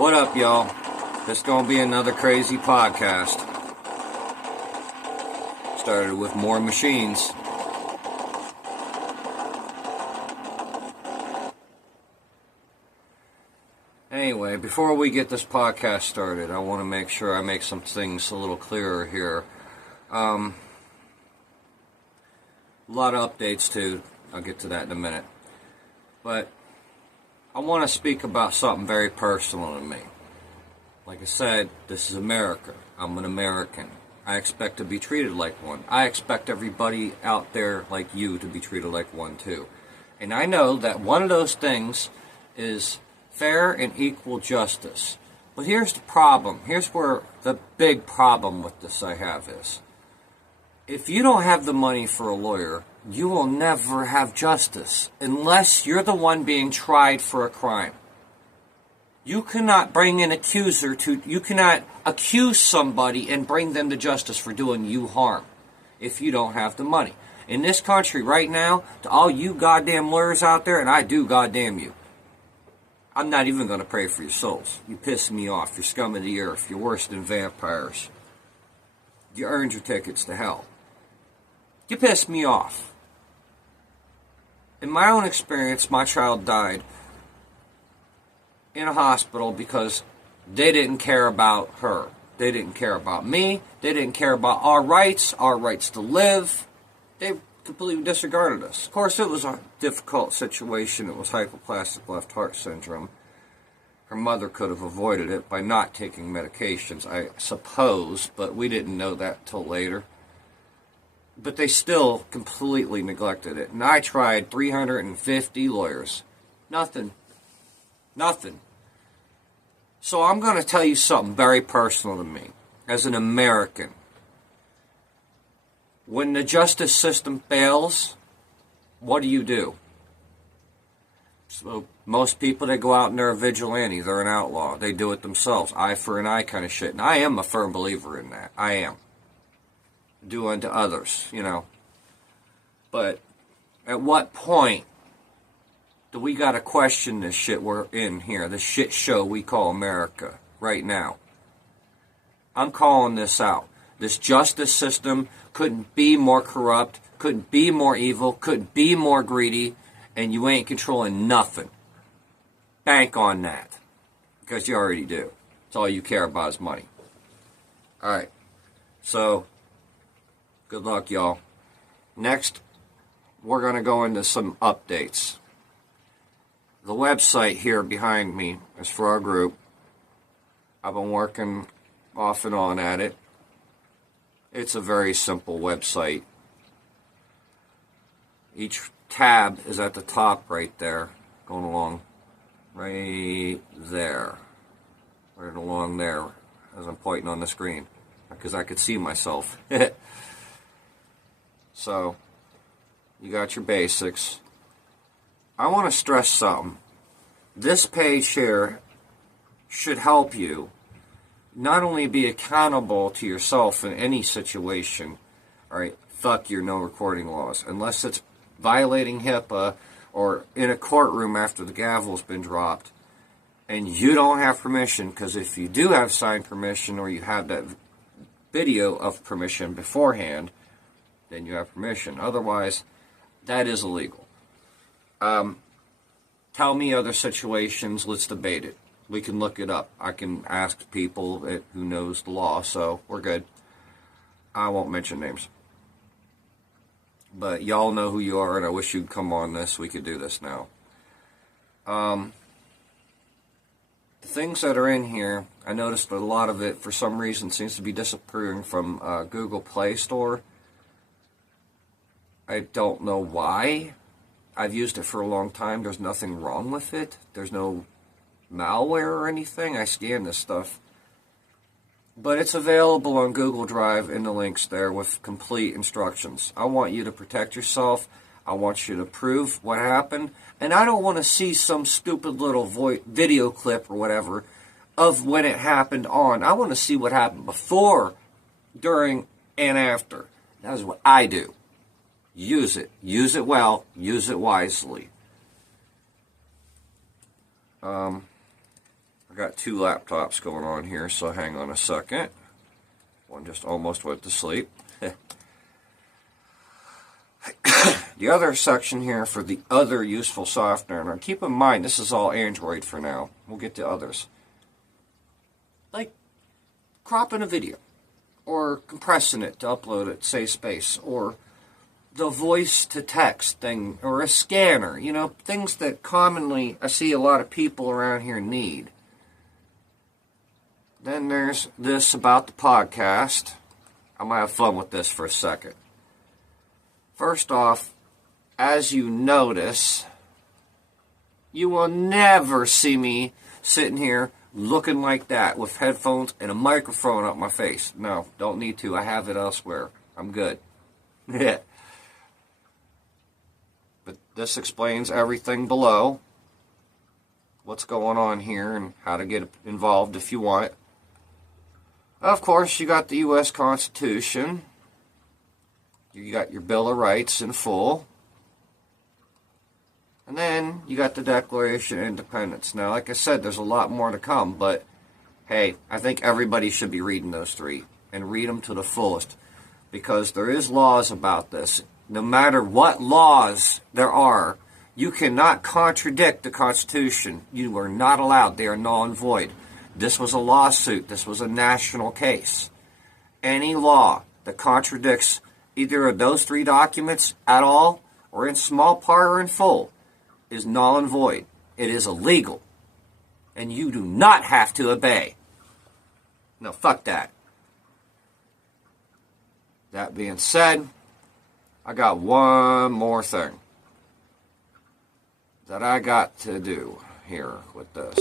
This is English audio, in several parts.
What up, y'all? This gonna be another crazy podcast. Started with more machines. Anyway, before we get this podcast started, I want to make sure I make some things a little clearer here. A lot of updates too. I'll get to that in a minute. But I want to speak about something very personal to me. Like I said, this is America. I'm an American. I expect to be treated like one. I expect everybody out there like you to be treated like one too. And I know that one of those things is fair and equal justice. But here's the problem. Here's where the big problem with this I have is. If you don't have the money for a lawyer, you will never have justice unless you're the one being tried for a crime. You cannot bring an accuser you cannot accuse somebody and bring them to justice for doing you harm if you don't have the money. In this country right now, to all you goddamn lawyers out there, and I do goddamn you, I'm not even going to pray for your souls. You piss me off. You're scum of the earth. You're worse than vampires. You earned your tickets to hell. You piss me off. In my own experience, my child died in a hospital because they didn't care about her. They didn't care about me. They didn't care about our rights to live. They completely disregarded us. Of course, it was a difficult situation. It was hypoplastic left heart syndrome. Her mother could have avoided it by not taking medications, I suppose, but we didn't know that till later. But they still completely neglected it. And I tried 350 lawyers. Nothing. So I'm going to tell you something very personal to me. As an American, when the justice system fails, what do? So most people, they go out and they're a vigilante. They're an outlaw. They do it themselves. Eye for an eye kind of shit. And I am a firm believer in that. I am. Do unto others, But at what point do we got to question this shit we're in here, this shit show we call America right now? I'm calling this out. This justice system couldn't be more corrupt, couldn't be more evil, couldn't be more greedy, and you ain't controlling nothing. Bank on that, because you already do. It's all you care about is money. All right, so good luck, y'all. Next, we're going to go into some updates. The website here behind me is for our group. I've been working off and on at it. It's a very simple website. Each tab is at the top right there, going along right there. Right along there, as I'm pointing on the screen, because I could see myself. So, you got your basics. I want to stress something. This page here should help you not only be accountable to yourself in any situation, alright, fuck your no recording laws, unless it's violating HIPAA or in a courtroom after the gavel's been dropped, and you don't have permission, because if you do have signed permission or you have that video of permission beforehand, then you have permission. Otherwise, that is illegal. Tell me other situations. Let's debate it. We can look it up. I can ask people who knows the law, so we're good. I won't mention names. But y'all know who you are, and I wish you'd come on this. We could do this now. The things that are in here, I noticed that a lot of it, for some reason, seems to be disappearing from Google Play Store. I don't know why. I've used it for a long time. There's nothing wrong with it. There's no malware or anything. I scan this stuff. But it's available on Google Drive in the links there with complete instructions. I want you to protect yourself. I want you to prove what happened. And I don't want to see some stupid little video clip or whatever of when it happened on. I want to see what happened before, during, and after. That is what I do. Use it. Use it well. Use it wisely. I got two laptops going on here, so hang on a second. One just almost went to sleep. The other section here for the other useful software, and keep in mind this is all Android for now. We'll get to others. Like cropping a video, or compressing it to upload it, save space, or the voice to text thing, or a scanner, you know, things that commonly I see a lot of people around here need. Then there's this about the podcast. I'm going to have fun with this for a second. First off, as you notice, you will never see me sitting here looking like that with headphones and a microphone up my face. No, don't need to. I have it elsewhere. I'm good. Yeah. But this explains everything below. What's going on here and how to get involved if you want. Of course, you got the U.S. Constitution. You got your Bill of Rights in full. And then you got the Declaration of Independence. Now, like I said, there's a lot more to come, but hey, I think everybody should be reading those three and read them to the fullest, because there is laws about this. No matter what laws there are, you cannot contradict the Constitution. You are not allowed. They are null and void. This was a lawsuit. This was a national case. Any law that contradicts either of those three documents at all, or in small part or in full, is null and void. It is illegal. And you do not have to obey. No, fuck that. That being said, I got one more thing that I got to do here with this.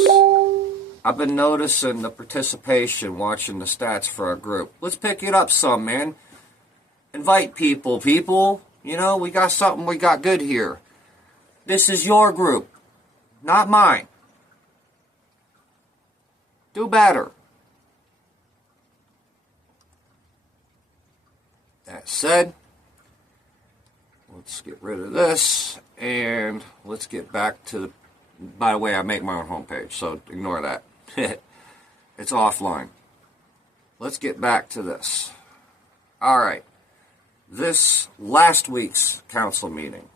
I've been noticing the participation, watching the stats for our group. Let's pick it up some, man. Invite people. You know, we got something we got good here. This is your group, not mine. Do better. That said, let's get rid of this, and let's get back to, by the way, I make my own homepage, so ignore that. It's offline. Let's get back to this. All right. This last week's council meeting.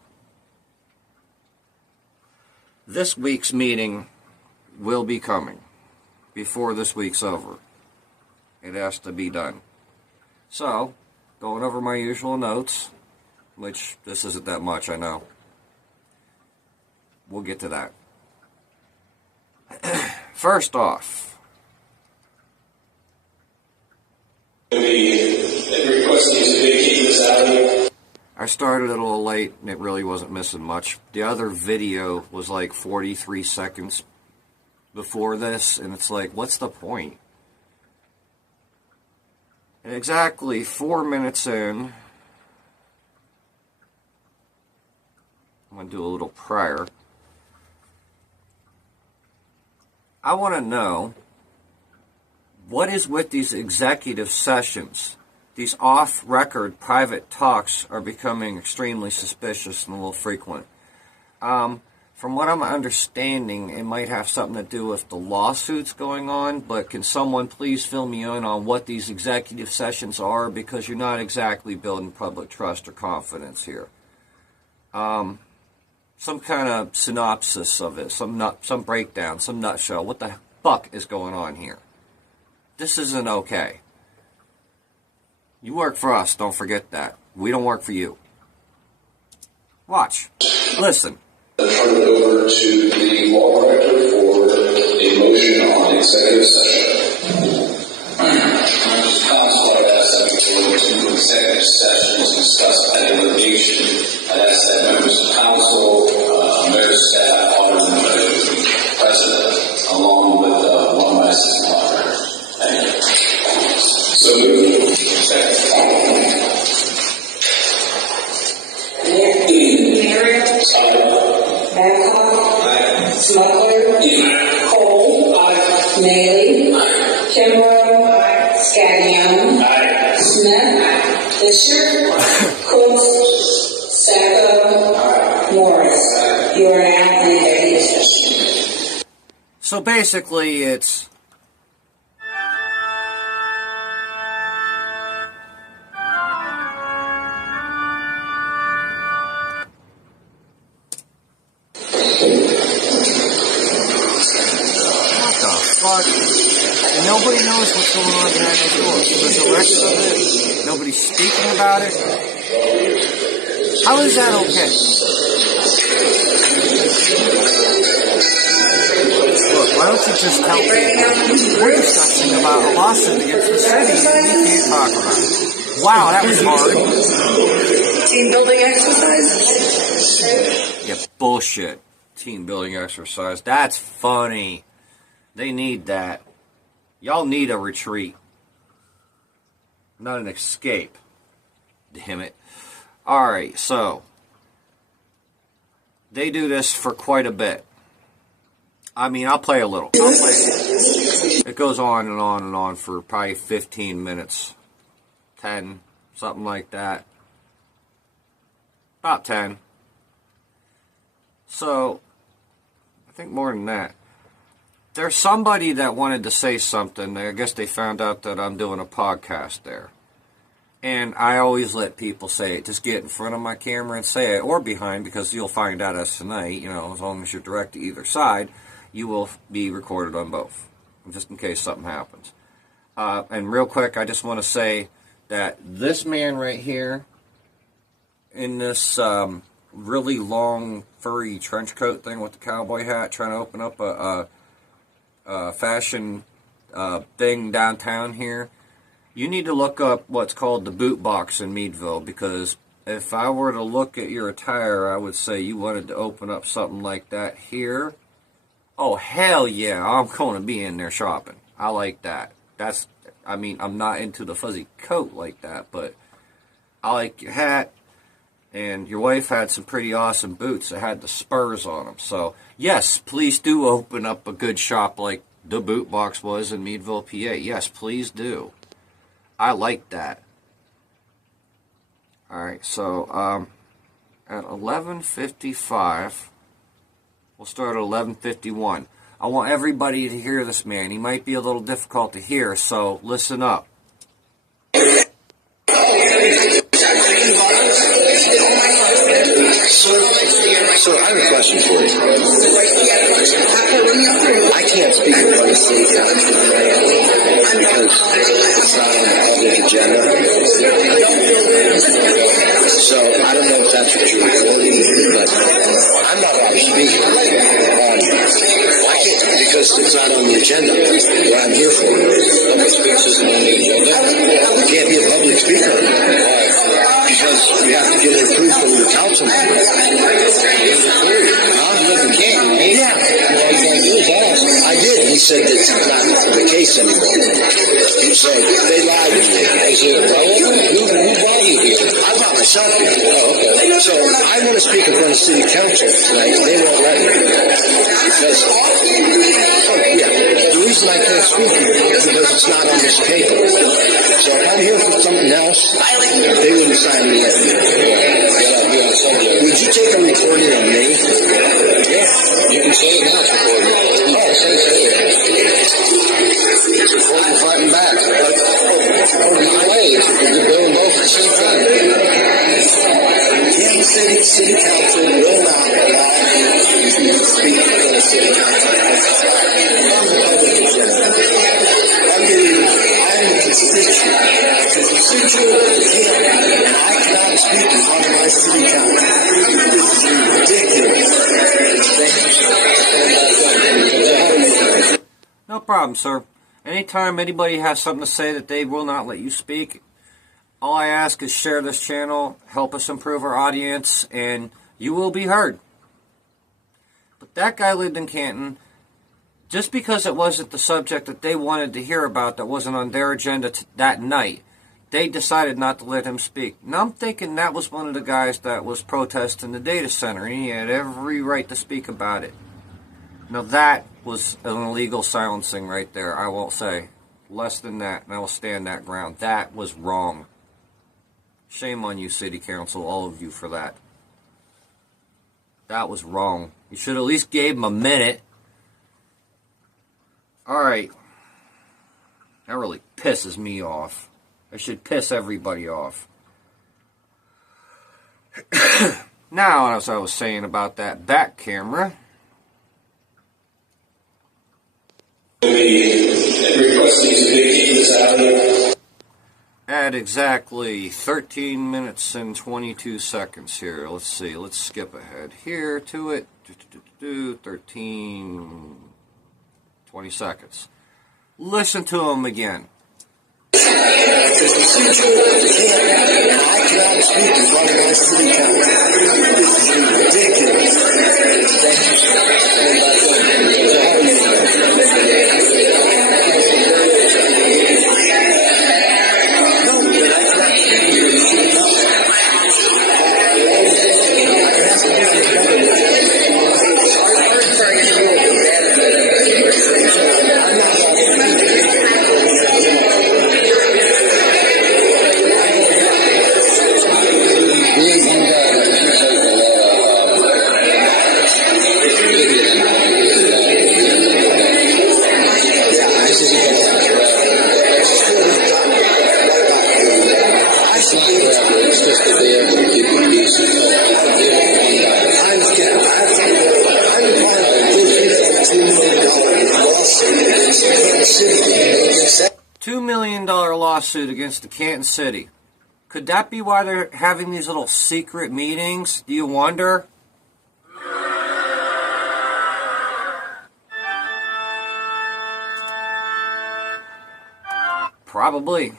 This week's meeting will be coming before this week's over. It has to be done. So, going over my usual notes, which this isn't that much, I know. We'll get to that. First off, I started a little late and it really wasn't missing much. The other video was like 43 seconds before this, and it's like, what's the point? And exactly 4 minutes in, I'm going to do a little prior. I want to know, what is with these executive sessions? These off-record private talks are becoming extremely suspicious and a little frequent. From what I'm understanding, it might have something to do with the lawsuits going on, but can someone please fill me in on what these executive sessions are, because you're not exactly building public trust or confidence here. Some kind of synopsis of it, some breakdown, some nutshell. What the fuck is going on here? This isn't okay. You work for us, don't forget that. We don't work for you. Watch. Listen. Turn it over to the law director for a motion on executive session. Council, I'd ask that we go into executive session to discuss any litigation. I'd ask that members of council, mayor, staff, auditor, and president, along with one of my assistant moderators. Thank you. So moved. Smuggler, Cole, Maley, Kimbrough, Scagnon, Smith, Fisher, Cooks, Sacco, Morris. You are now in executive session. So basically, it's what the fuck? And nobody knows what's going on behind those doors. So there's a record of it. Nobody's speaking about it. How is that okay? Look, why don't you just tell people we're discussing about a lawsuit against the city and we can't talk about it? Wow, that was hard. Team building exercise? Yeah, bullshit. Team building exercise. That's funny. They need that. Y'all need a retreat. Not an escape. Damn it. Alright, so they do this for quite a bit. I mean, I'll play a little. It goes on and on and on for probably 15 minutes. 10, something like that. About 10. So, I think more than that. There's somebody that wanted to say something. I guess they found out that I'm doing a podcast there. And I always let people say it. Just get in front of my camera and say it. Or behind, because you'll find out as tonight, you know, as long as you're direct to either side, you will be recorded on both. Just in case something happens. And real quick, I just want to say that this man right here, in this really long, furry trench coat thing with the cowboy hat, trying to open up a fashion thing downtown here, you need to look up what's called the boot box in Meadville, because if I were to look at your attire, I would say you wanted to open up something like that here. Oh, hell yeah, I'm going to be in there shopping. I like that. That's, I mean, I'm not into the fuzzy coat like that, but I like your hat. And your wife had some pretty awesome boots that had the spurs on them. So, yes, please do open up a good shop like the Boot Box was in Meadville, PA. Yes, please do. I like that. Alright, so at 11:55, we'll start at 11:51. I want everybody to hear this man. He might be a little difficult to hear, so listen up. So I have a question for you. I can't speak in front of city council tonight because it's not on the public agenda. So I don't know if that's what you're recording, but I'm not allowed to speak. Why can't? Because it's not on the agenda. What I'm here for. Public speech isn't on the agenda. You can't be a public speaker. Why? Because you have to get it approved from the council member. Yeah. Well, all you gotta do is ask. I did. He said that's not the case anymore. He said they lied to me. I said, who brought you here? I brought myself here. Oh, okay. So I want to speak in front of city council tonight. They won't let me. Because, yeah, the reason I can't speak is because it's not on this paper. So if I'm here for something else, they wouldn't sign me in. Would you take a recording of me? Yeah. You can say it now, it's recording. Oh, say it. It's recording front and back. My way, you're doing both at the same time. Yeah, the city council will not allow me to speak for the city council. It's not on the public agenda. I'm the constituent. The constituent can't, and I cannot speak in front of my city council. This is ridiculous. No problem, sir. Anytime anybody has something to say that they will not let you speak, all I ask is share this channel, help us improve our audience, and you will be heard. But that guy lived in Canton. Just because it wasn't the subject that they wanted to hear about, that wasn't on their agenda that night, they decided not to let him speak. Now I'm thinking that was one of the guys that was protesting the data center, and he had every right to speak about it. Now that was an illegal silencing right there, I won't say. Less than that, and I will stand that ground. That was wrong. Shame on you, City Council, all of you, for that. That was wrong. You should at least gave him a minute. Alright. That really pisses me off. It should piss everybody off. Now, as I was saying about that back camera. At exactly 13 minutes and 22 seconds here. Let's see. Let's skip ahead here to it. 13, 20 seconds. Listen to him again. Because the future and I cannot speak in front of my city council. This is ridiculous. Thank you, sir. No, but I cannot speak in front of the city council. It has to be on the government. I'm not allowed to speak. $2 million lawsuit against the Canton City. Could that be why they're having these little secret meetings? Do you wonder? Probably.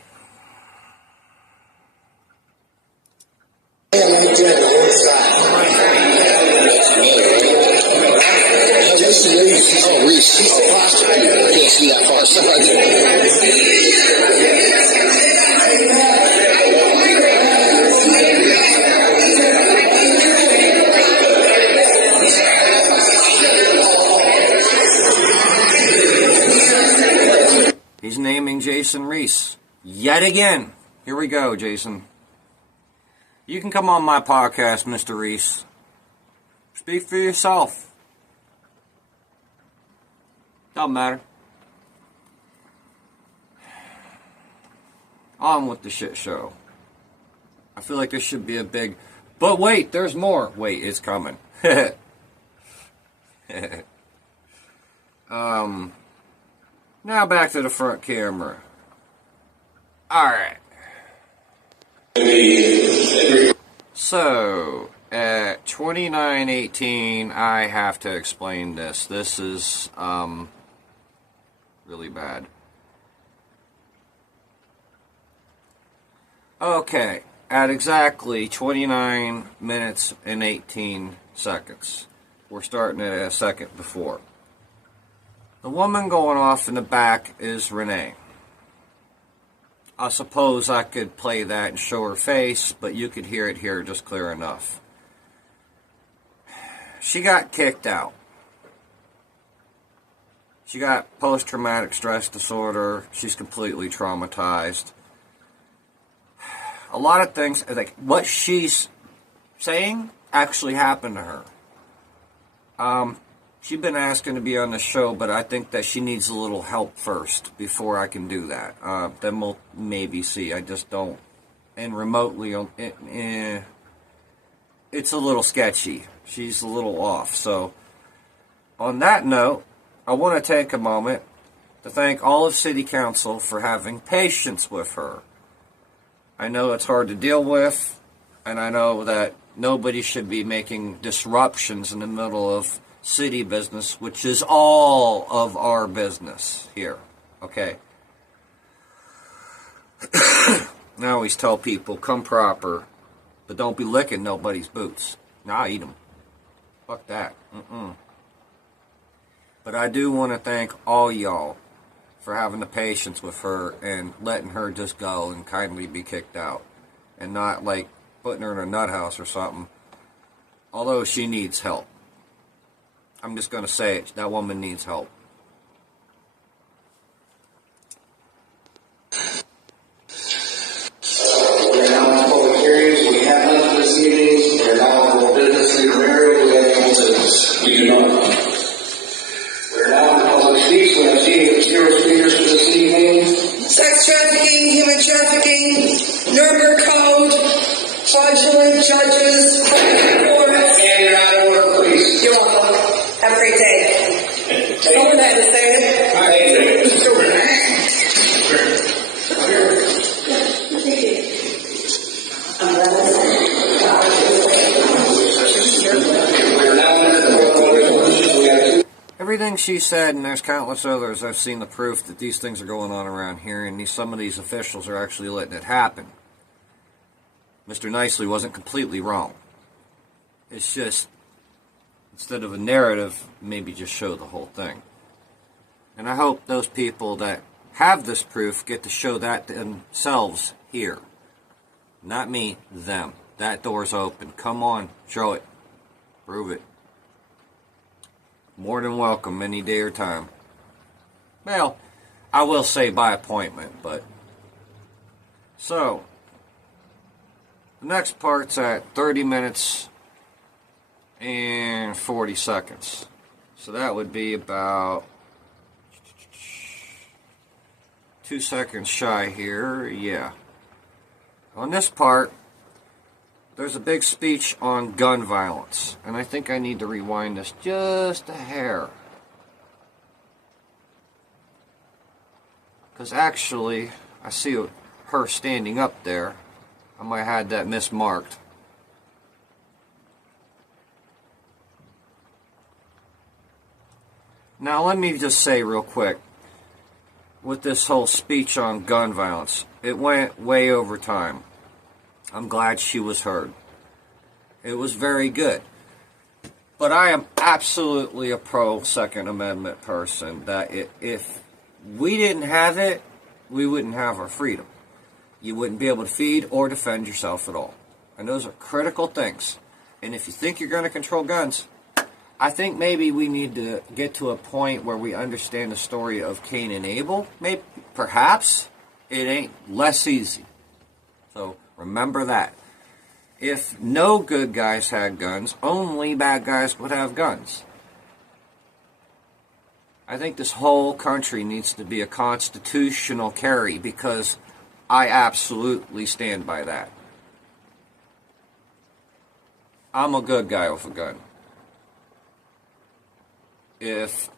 Oh, Reese, she's a prostitute. I can't see that far. He's naming Jason Reese. Yet again. Here we go, Jason. You can come on my podcast, Mr. Reese. Speak for yourself. Don't matter. On with the shit show. I feel like there should be a big... But wait, there's more. Wait, it's coming. Now back to the front camera. Alright. So, at 29:18, I have to explain this. This is, really bad. Okay, at exactly 29 minutes and 18 seconds. We're starting at a second before. The woman going off in the back is Renee. I suppose I could play that and show her face, but you could hear it here just clear enough. She got kicked out. She got post-traumatic stress disorder. She's completely traumatized. A lot of things, like what she's saying, actually happened to her. She's been asking to be on the show, but I think that she needs a little help first before I can do that. Then we'll maybe see. I just don't. And remotely, it's a little sketchy. She's a little off. So, on that note, I want to take a moment to thank all of City Council for having patience with her. I know it's hard to deal with, and I know that nobody should be making disruptions in the middle of city business, which is all of our business here. Okay? I always tell people, come proper, but don't be licking nobody's boots. Nah, eat them. Fuck that. But I do want to thank all y'all for having the patience with her and letting her just go and kindly be kicked out. And not like putting her in a nut house or something. Although she needs help. I'm just going to say it. That woman needs help. We're now in public hearings. We have none for this meeting. We're now in full business in the area. We do not. We're now in public speech. We have welcome. Have a great day. Someone had to say it. Everything she said, and there's countless others, I've seen the proof that these things are going on around here, and some of these officials are actually letting it happen. Mr. Nicely wasn't completely wrong. It's just, instead of a narrative, maybe just show the whole thing. And I hope those people that have this proof get to show that themselves here. Not me, them. That door's open. Come on, show it. Prove it. More than welcome any day or time. Well, I will say by appointment, but... So, the next part's at 30 minutes and 40 seconds. So that would be about 2 seconds shy here, yeah. On this part, there's a big speech on gun violence, and I think I need to rewind this just a hair. Because actually, I see her standing up there. I might have had that mismarked. Now let me just say real quick, with this whole speech on gun violence, it went way over time. I'm glad she was heard. It was very good. But I am absolutely a pro-Second Amendment person, that if we didn't have it, we wouldn't have our freedom. You wouldn't be able to feed or defend yourself at all. And those are critical things. And if you think you're going to control guns, I think maybe we need to get to a point where we understand the story of Cain and Abel. Maybe, perhaps, it ain't less easy. So remember that. If no good guys had guns, only bad guys would have guns. I think this whole country needs to be a constitutional carry, because I absolutely stand by that. I'm a good guy with a gun. If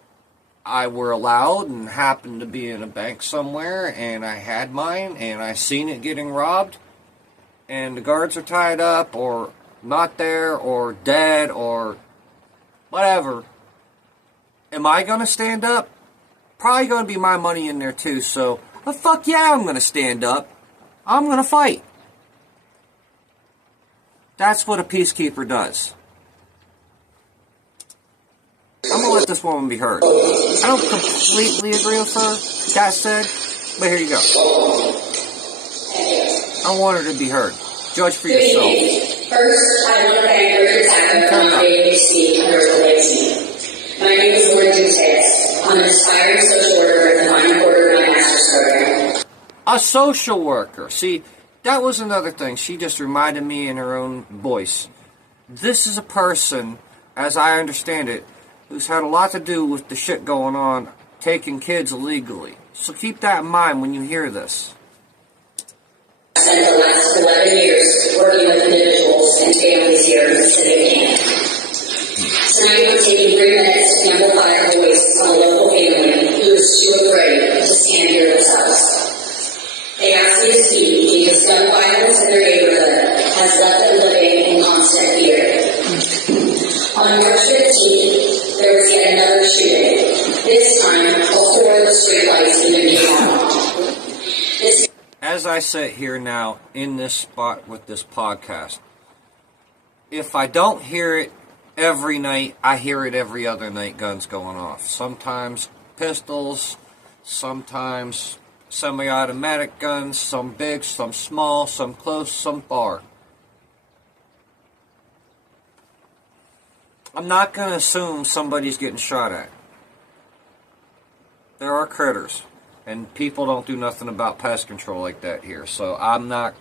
I were allowed and happened to be in a bank somewhere and I had mine and I seen it getting robbed and the guards are tied up or not there or dead or whatever, am I going to stand up? Probably going to be my money in there too, so fuck yeah, I'm going to stand up. I'm going to fight. That's what a peacekeeper does. I'm going to let this woman be heard. I don't completely agree with her, that said, but here you go. I want her to be heard. Judge for yourself. First, I want to thank her for tackling the opportunity to speak under the legacy. My name is Lauren Duces. I'm an aspiring social worker at the Minor Quarter of my master's program. A social worker. See, that was another thing. She just reminded me in her own voice. This is a person, as I understand it, who's had a lot to do with the shit going on, taking kids illegally. So keep that in mind when you hear this. I spent the last 11 years working with individuals and families here in the city of Canton. Tonight I'm taking 3 minutes to amplify our voice on a local family who is too afraid to stand here themselves. They asked me to speak because gun violence in their neighborhood has left them living in constant fear. On March 15th, there was yet another shooting. This time, before the streetlights even came on. As I sit here now in this spot with this podcast, if I don't hear it every night, I hear it every other night, guns going off. Sometimes pistols, sometimes semi-automatic guns, some big, some small, some close, some far. I'm not going to assume somebody's getting shot at. There are critters, and people don't do nothing about pest control like that here, so I'm not...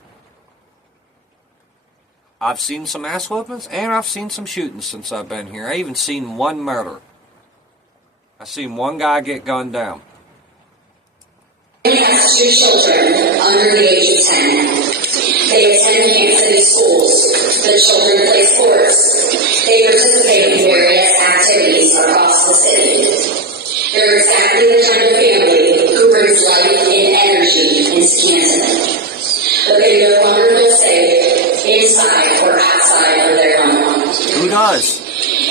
I've seen some ass whoopings, and I've seen some shootings since I've been here. I even seen one murder. I seen one guy get gunned down. He has 2 children under the age of 10. They attend Kansas City schools. The children play sports. They participate in various across the city. They're exactly the kind of family who brings life and energy into Canton. But they no longer feel safe inside or outside of their home. Who does?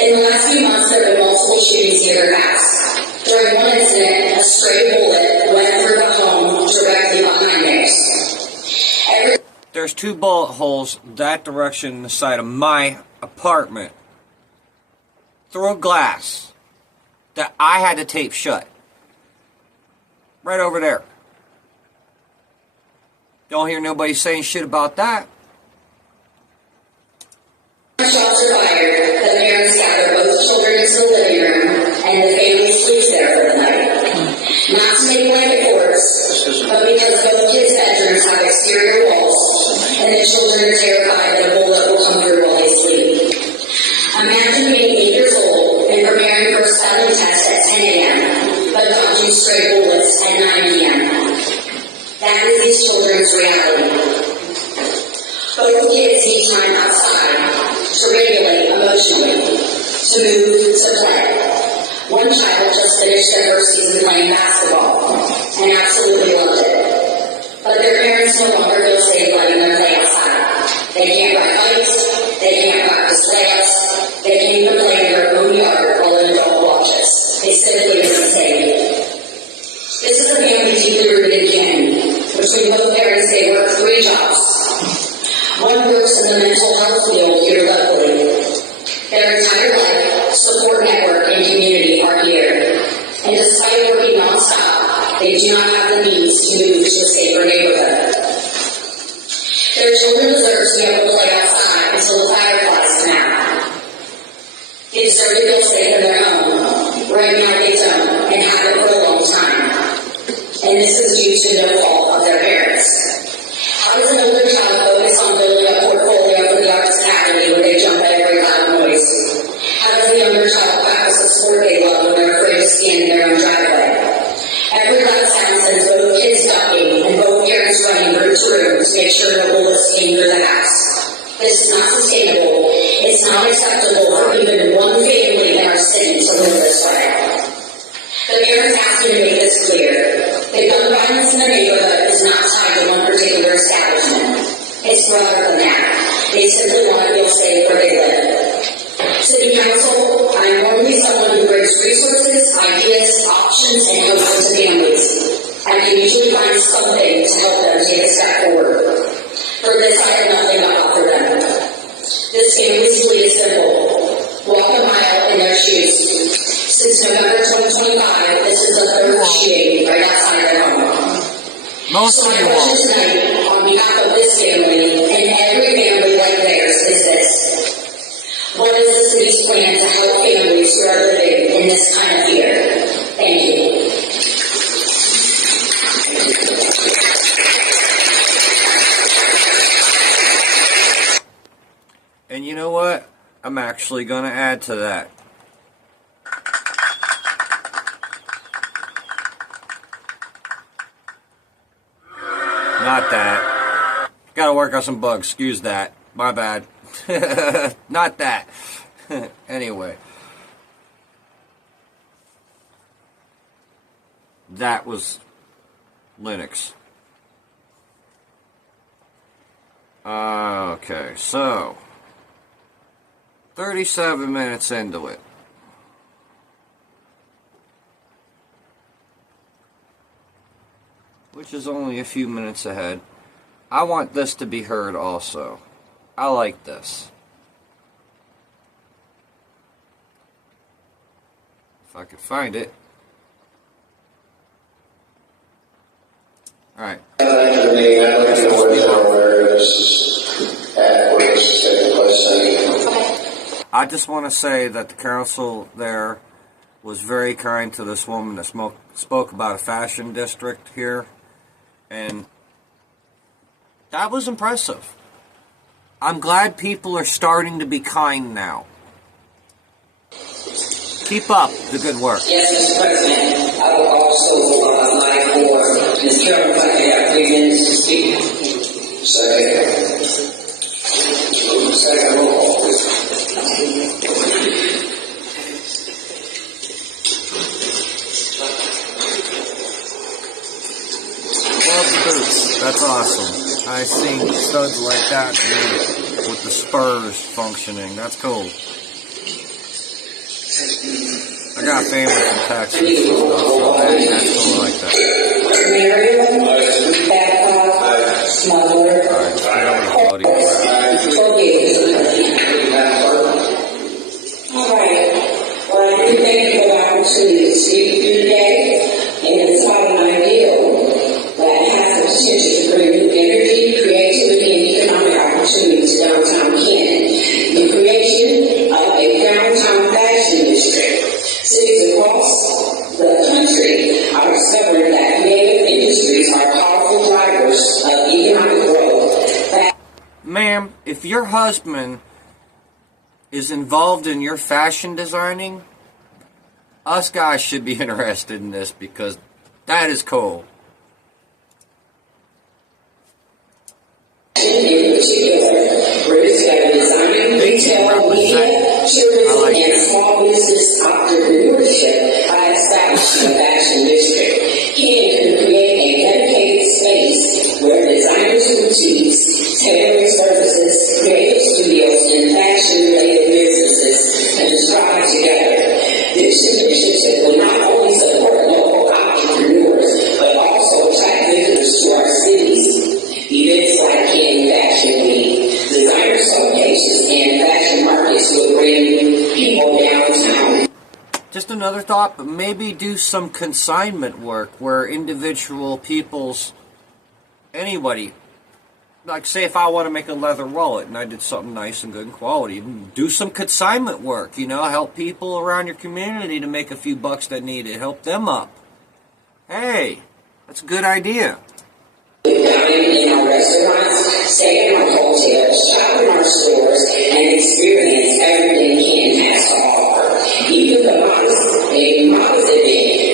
In the last few months, there have been multiple shootings near their house. During one incident, a stray bullet went through the home directly behind theirs. There's 2 bullet holes that direction in the side of my apartment through a glass that I had to tape shut. Right over there. Don't hear nobody saying shit about that. Shots are fired. The parents gather both children into the living room, and the family sleeps there for the night. Not to make blanket forts, but because both kids' bedrooms have exterior walls, and the children are terrified that a bullet will come through while they sleep. Imagine being 8 years old and preparing for a spelling test at 10 a.m., but dodging stray bullets at 9 p.m. That is these children's reality. Both kids need time outside to regulate emotionally, to move, to play. One child just finished their first season playing basketball and absolutely loved it. But their parents no longer feel safe letting them play outside. They can't ride bikes, they can't practice layups, they can't even play in their own yard while an adult watches. They simply isn't safe. This is a family deeply rooted in Canton. Between both parents, they work 3 jobs. One works in the mental health field here locally. Their entire life, support network, and community are here. And despite working nonstop, they do not have the means to move to a safer neighborhood. Their children deserve to be able to play outside until the fireflies come out. They deserve to feel safe in their home. Right now they don't, and have it for a long time. And this is due to no fault of their parents. How does an older child focus on building a portfolio for the Arts Academy when they jump at every loud noise? How does a younger child practice a sport they love when they're afraid to stand in their own driveway? Every loud sound sends both kids ducking and both parents running room to room to make sure no bullets came through the house. This is not sustainable. It's not acceptable for even one family in our city to live this way. The parents asked me to make this clear. The gun violence in the neighborhood is not tied to one particular establishment. It's broader than that. They simply want to feel safe where they live. City Council, I am normally someone who brings resources, ideas, options, and hope to families. I can usually find something to help them take a step forward. For this, I have nothing to offer them. This family's plea is simple. Walk a mile in their shoes. Since November 2025, this is the 3rd shooting right outside their home. So my question tonight, on behalf of this family and every family like theirs, is this. What is the city's plan to help families who are living in this kind of fear? Thank you. And you know what? I'm actually going to add to that. Not that. Gotta work on some bugs. Excuse that. My bad. Not that. Anyway. That was Linux. Okay, so 37 minutes into it. Which is only a few minutes ahead. I want this to be heard also. I like this. If I could find it. Alright. I just want to say that the council there was very kind to this woman that spoke about a fashion district here. And that was impressive. I'm glad people are starting to be kind now. Keep up the good work. Yes, Mr. President. I will also like for Ms. Carol if I can have 3 minutes to speak. Second roll. awesome. I seen studs like that with the spurs functioning. That's cool. I got family from Texas and stuff, so that's cool. I like that. Miriam, Babcock, Smuggler, Colgate. All right. Well, I do thank you for the opportunity to speak with you today, and it's not an ideal that has the potential to bring new energy, creativity, and economic opportunities to downtown Canton. The creation of a downtown fashion district. Cities across the country are discovering that creative industries are powerful drivers of economic growth. Ma'am, if your husband is involved in your fashion designing, us guys should be interested in this because that is cool. In particular, we're discovering design, retail, media, tourism, and small business entrepreneurship by establishing a fashion district. Canton could create a dedicated space where designers, boutiques, tailoring services, creative studios, and fashion-related businesses can strive together. This initiative will not only support local entrepreneurs, but also attract visitors to our cities. Events like Canton Fashion Week, designer showcases, and fashion markets will bring people downtown. Just another thought, but maybe do some consignment work where individual people's, anybody, like say if I want to make a leather wallet and I did something nice and good quality, do some consignment work, help people around your community to make a few bucks that need it, help them up. Hey, that's a good idea. Dining in our restaurants, stay in our hotels, shop in our stores, and experience everything Canton has to offer. Even a modest event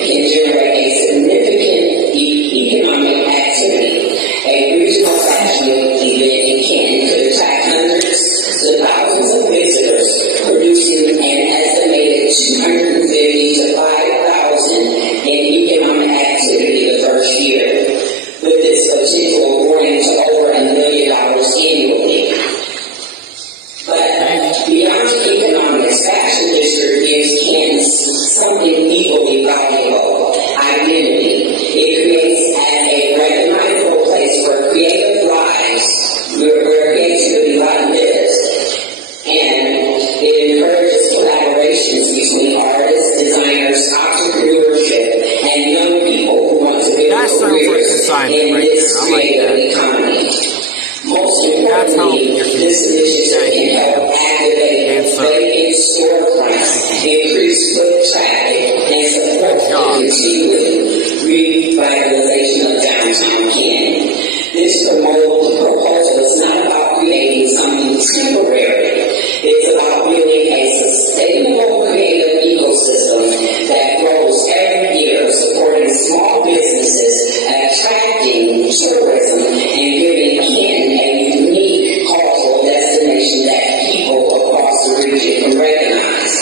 can generate a significant economic activity. A regional fashion event in Canton could attract hundreds to thousands of visitors, producing an estimated 250 to 5,000 in economic activity the first year. With its potential growing to over $1 million annually. But beyond economics, fashion district gives Canton something equally valuable: identity. It creates a recognizable place where creative lives, where creativity lives, and it encourages collaborations between artists, designers, entrepreneurship, and young people who want to build careers in this creative economy. Most importantly, this initiative can help activate vacant storefronts, increase foot traffic, and support the continuing revitalization of downtown Canton. This proposal is not about creating something temporary. It's about building a sustainable creative ecosystem that grows every year, supporting small businesses, attracting tourism, and giving Canton a unique cultural destination that people across the region can recognize.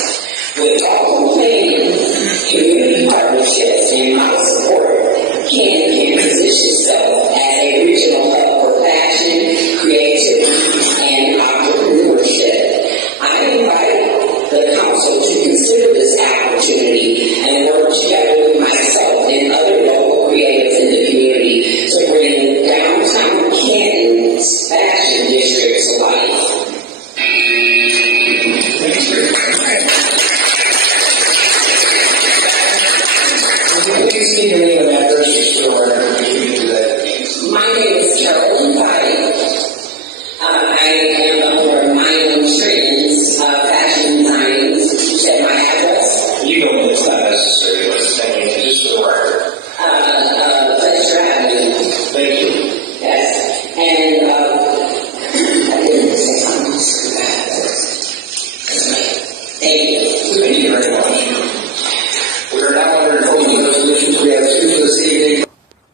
With thoughtful planning, community partnerships, and my support, Canton can position itself as a regional hub for fashion, creativity, and entrepreneurship. I invite the council to consider this opportunity and work together with myself and other local creatives in the community to bring downtown Canton's fashion district to life. Please give your name and address to our today. My name is Carolyn Pike. I am a for Mining Trends, fashion design. You said my address? You know it's not necessary, but thank you, just for the record. Pleasure having you. Thank you. Yes. And, I didn't say something else. Thank you. Thank you very much. We are now under closing resolutions. We have two this evening.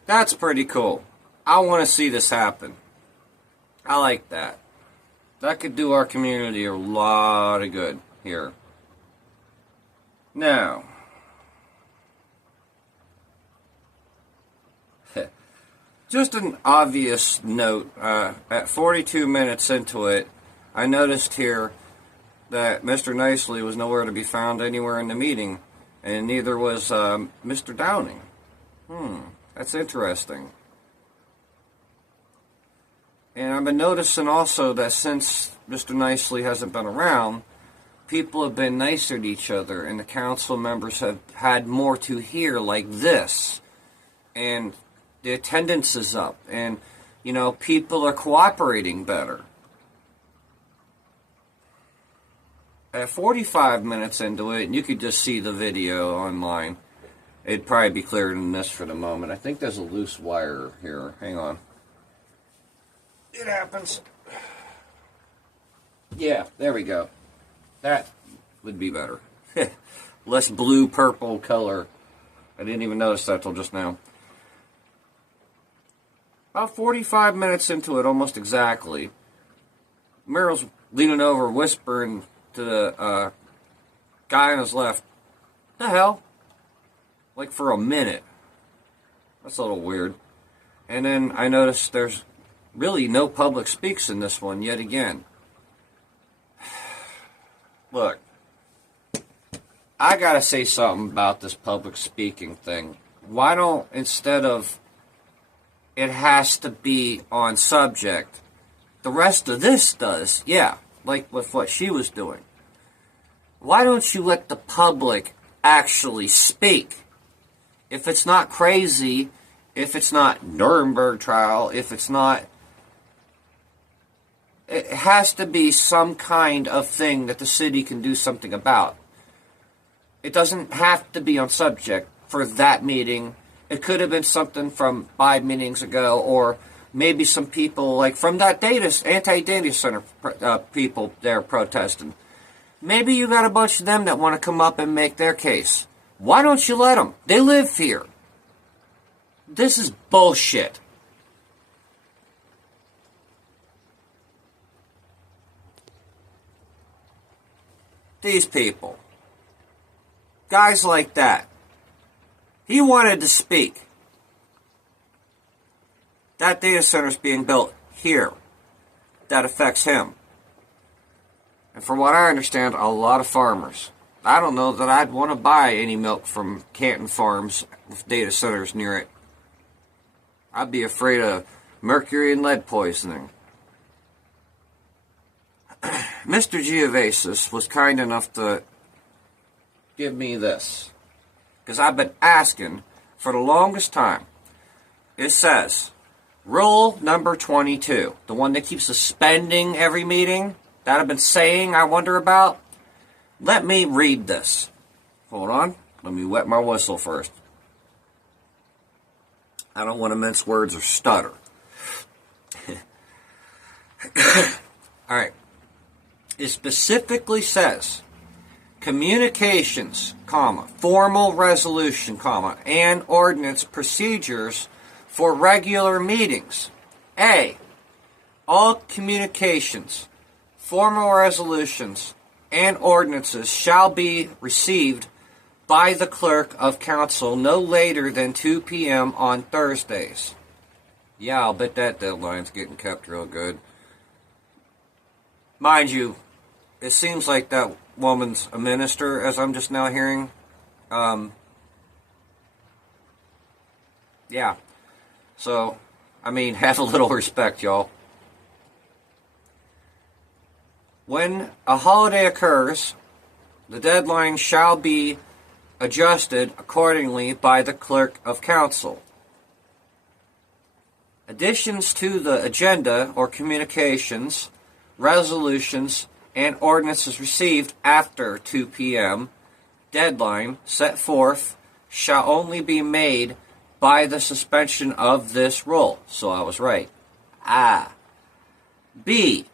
That's pretty cool. I want to see this happen. I like that. That could do our community a lot of good here. Now, Just an obvious note, at 42 minutes into it, I noticed here that Mr. Nicely was nowhere to be found anywhere in the meeting, and neither was Mr. Downing. That's interesting. And I've been noticing also that since Mr. Nicely hasn't been around, people have been nicer to each other, and the council members have had more to hear like this. And the attendance is up, and, you know, people are cooperating better. At 45 minutes into it, and you could just see the video online, it'd probably be clearer than this for the moment. I think there's a loose wire here. Hang on. It happens. Yeah, there we go. That would be better. Less blue-purple color. I didn't even notice that till just now. About 45 minutes into it, almost exactly, Meryl's leaning over, whispering to the guy on his left, "The hell?" Like for a minute. That's a little weird. And then I noticed there's really no public speaks in this one yet again. Look, I gotta say something about this public speaking thing. Why don't, instead of it has to be on subject, the rest of this does, yeah, like with what she was doing. Why don't you let the public actually speak? If it's not crazy, if it's not Nuremberg trial, if it's not, it has to be some kind of thing that the city can do something about. It doesn't have to be on subject for that meeting. It could have been something from 5 meetings ago, or maybe some people like from that anti-data center people there protesting. Maybe you got a bunch of them that want to come up and make their case. Why don't you let them? They live here. This is bullshit. These people. Guys like that. He wanted to speak. That data center is being built here. That affects him. And from what I understand, a lot of farmers. I don't know that I'd want to buy any milk from Canton farms with data centers near it. I'd be afraid of mercury and lead poisoning. Mr. Geovasis was kind enough to give me this, because I've been asking for the longest time. It says, rule number 22, the one that keeps suspending every meeting that I've been saying I wonder about. Let me read this. Hold on. Let me wet my whistle first. I don't want to mince words or stutter. All right. It specifically says, communications, comma, formal resolution, comma, and ordinance procedures for regular meetings. A, all communications, formal resolutions, and ordinances shall be received by the clerk of council no later than 2 p.m. on Thursdays. Yeah, I'll bet that deadline's getting kept real good. Mind you, it seems like that woman's a minister, as I'm just now hearing. Yeah. So, I mean, have a little respect, y'all. When a holiday occurs, the deadline shall be adjusted accordingly by the clerk of council. Additions to the agenda or communications, resolutions, and ordinances received after 2 p.m. deadline set forth shall only be made by the suspension of this rule. So I was right. B,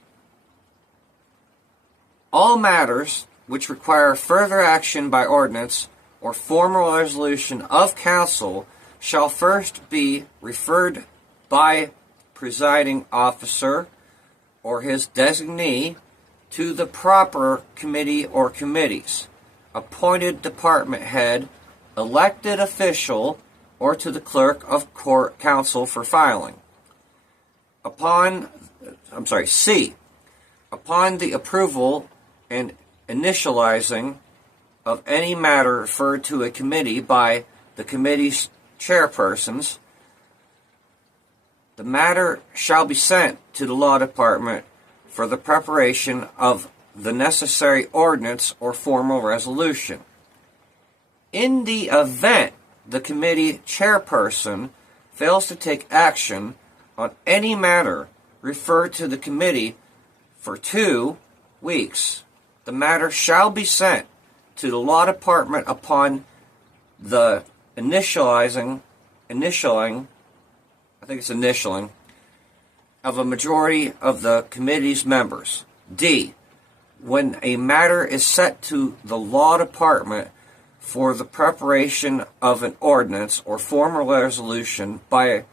all matters which require further action by ordinance or formal resolution of council shall first be referred by presiding officer or his designee to the proper committee or committees, appointed department head, elected official, or to the clerk of court counsel for filing. C. Upon the approval and initializing of any matter referred to a committee by the committee's chairpersons, the matter shall be sent to the law department for the preparation of the necessary ordinance or formal resolution. In the event the committee chairperson fails to take action on any matter referred to the committee for 2 weeks, the matter shall be sent to the law department upon the initialing of a majority of the committee's members. D. When a matter is sent to the law department for the preparation of an ordinance or formal resolution by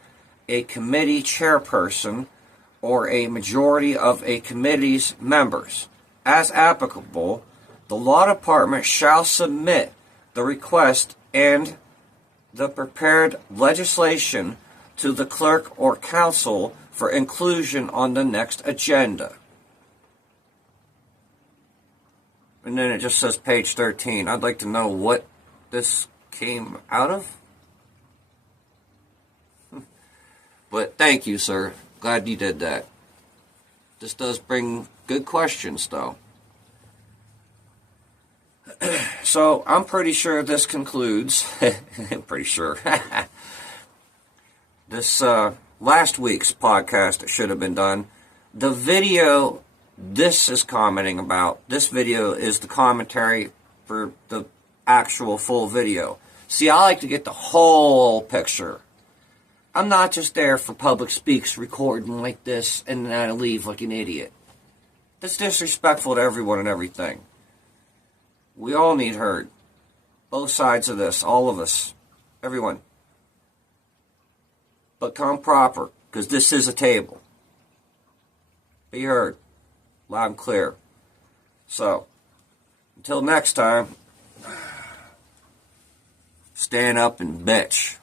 a committee chairperson or a majority of a committee's members, as applicable, the law department shall submit the request and the prepared legislation to the clerk or counsel for inclusion on the next agenda. And then it just says page 13. I'd like to know what this came out of. But thank you, sir. Glad you did that. This does bring good questions, though. So, I'm pretty sure this concludes. I'm pretty sure. This last week's podcast should have been done. The video this is commenting about, this video is the commentary for the actual full video. See, I like to get the whole picture. I'm not just there for public speaks recording like this and then I leave like an idiot. That's disrespectful to everyone and everything. We all need heard. Both sides of this, all of us, everyone. But come proper, because this is a table. Be heard. Loud and clear. So, until next time, stand up and bitch.